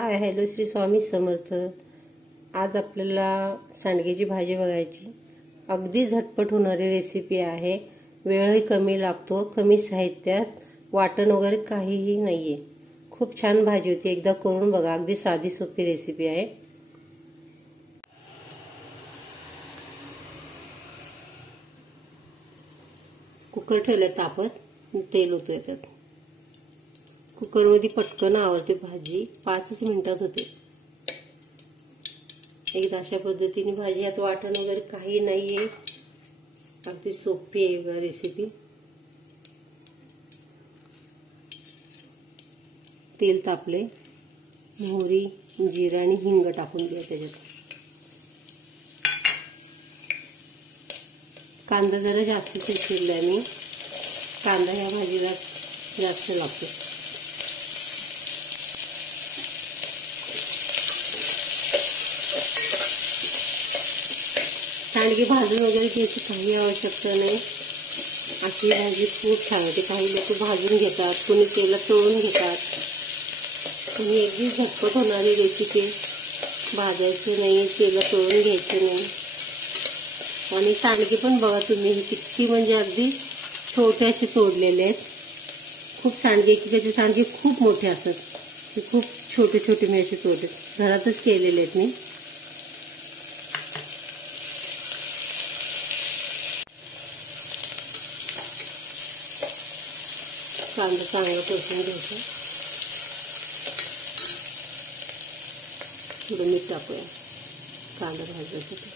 Hi hello Shri Swami Samarth. आज आपल्याला सांडग्याची भाजी बघायची। अगदी झटपट होणारी रेसिपी आहे। वेळही कमी लागतो, कमी साहित्यात, वाटण वगैरे काहीही नाहीये। खूप छान भाजी होती, एकदा करून बघा। अगदी साधी सोपी रेसिपी आहे। कुकर ठेवले तापत, तेल होतोय त्यात। कुकरमध्ये पटकन आवरते भाजी, 5 मिनिटात होते। एकदा अशा पद्धतीने भाजी, यात वाटण वगैरे काही नाहीये, अगदी सोपी आहे रेसिपी। तेल तापले, मोहरी, जिरा आणि हिंग टाकून द्या त्याच्यात। कांदा जरा जास्त चिरलाय मी, कांदा ह्या भाजीला जास्त लागतो। सांडगे भाजून वगैरे घ्यायची काही आवश्यकता नाही। अशी भाजी खूप छान होते। काही लोक भाजून घेतात, कोणी तेलात तळून घेतात। पण अगदी झटपट होणारी रेसिपी, भाजायचं नाही, तेलात तळून घ्यायचं नाही। आणि सांडगे पण बघा तुम्ही, किती म्हणजे अगदी छोटे असे तोडलेले आहेत। खूप सांडगे, एकेकाचे सांडगे खूप मोठे असतात, ते खूप छोटे छोटे मी असे तोडले, घरातच केलेले आहेत मी। कांदा चांगला परतून घ्यायचा, थोडं मीठ टाकूया कांदा भाजण्यासाठी।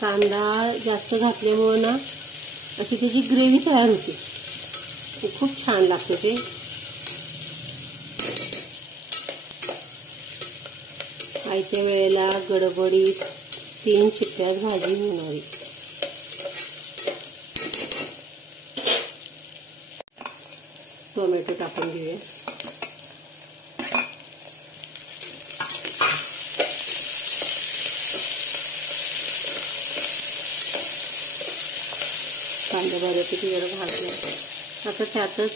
कांदा जास्त घातल्यामुळे ना अशी त्याची ग्रेव्ही तयार होते, ते खूप छान लागते ते। आयत्या वेळेला गडबडीत 3 शिट्ट्यात भाजी होणारी। टोमॅटो टाकून घेऊया। कांदा बऱ्यापैकी जरा भाजला, आता त्यातच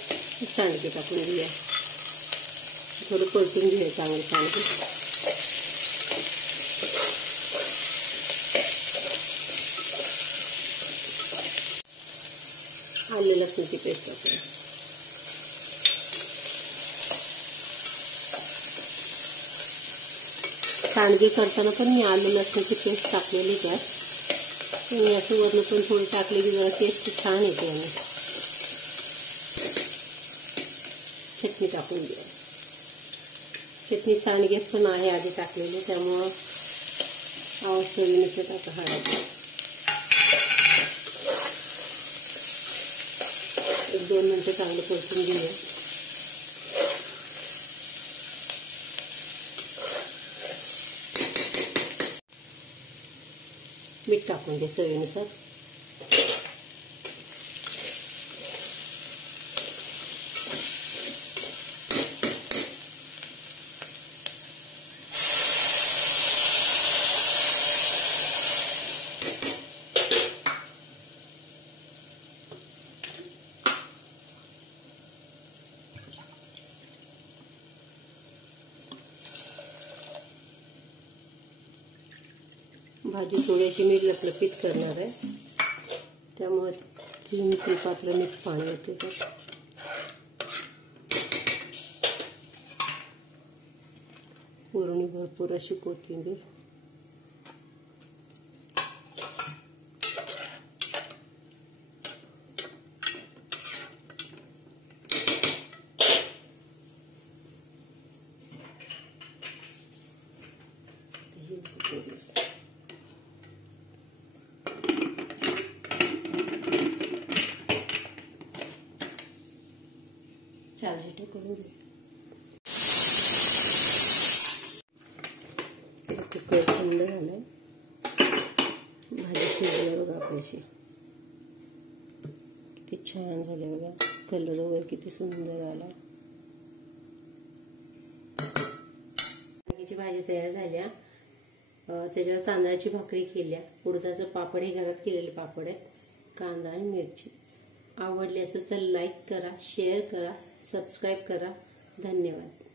सांडगे टाकून घेऊया। थोडं परतून घेऊया चांगले सांडगे। आले लसणाची पेस्ट टाकूया। सांडगे करताना पण मी आले लसणाची पेस्ट टाकलेली त्यात, आणि असं वरून पण थोडी टाकली की जरा टेस्ट छान येते। आणि चटणी टाकून द्या। चटणी सांडग्यात पण आहे आधी टाकलेली, त्यामुळं आवश्यकतेनुसार टाका। हळद 1-2 मिनिटं चांगलं परतून घेऊया। मीठ टाकून द्या चवीनुसार। भाजी थोडीशी मी लपलपीत करणार आहे, त्यामुळे 3 पात्र मीठ पाणी होते त्यात। पूर्ण भरपूर अशी कोथिंबीर, चार शिट्ट्या करून घे। कुकर थंड झालाय, भाजी शिजली बघा आपल्याशी, किती छान झाले बघा। कलर वगैरे किती सुंदर आला। सांडग्याची भाजी तयार झाल्या। त्याच्यावर तांदळाची भाकरी केल्या, उडदाचं पापड हे घरात केलेले पापड आहेत, कांदा आणि मिरची। आवडली असेल तर लाईक करा, शेअर करा, सबस्क्राईब करा। धन्यवाद।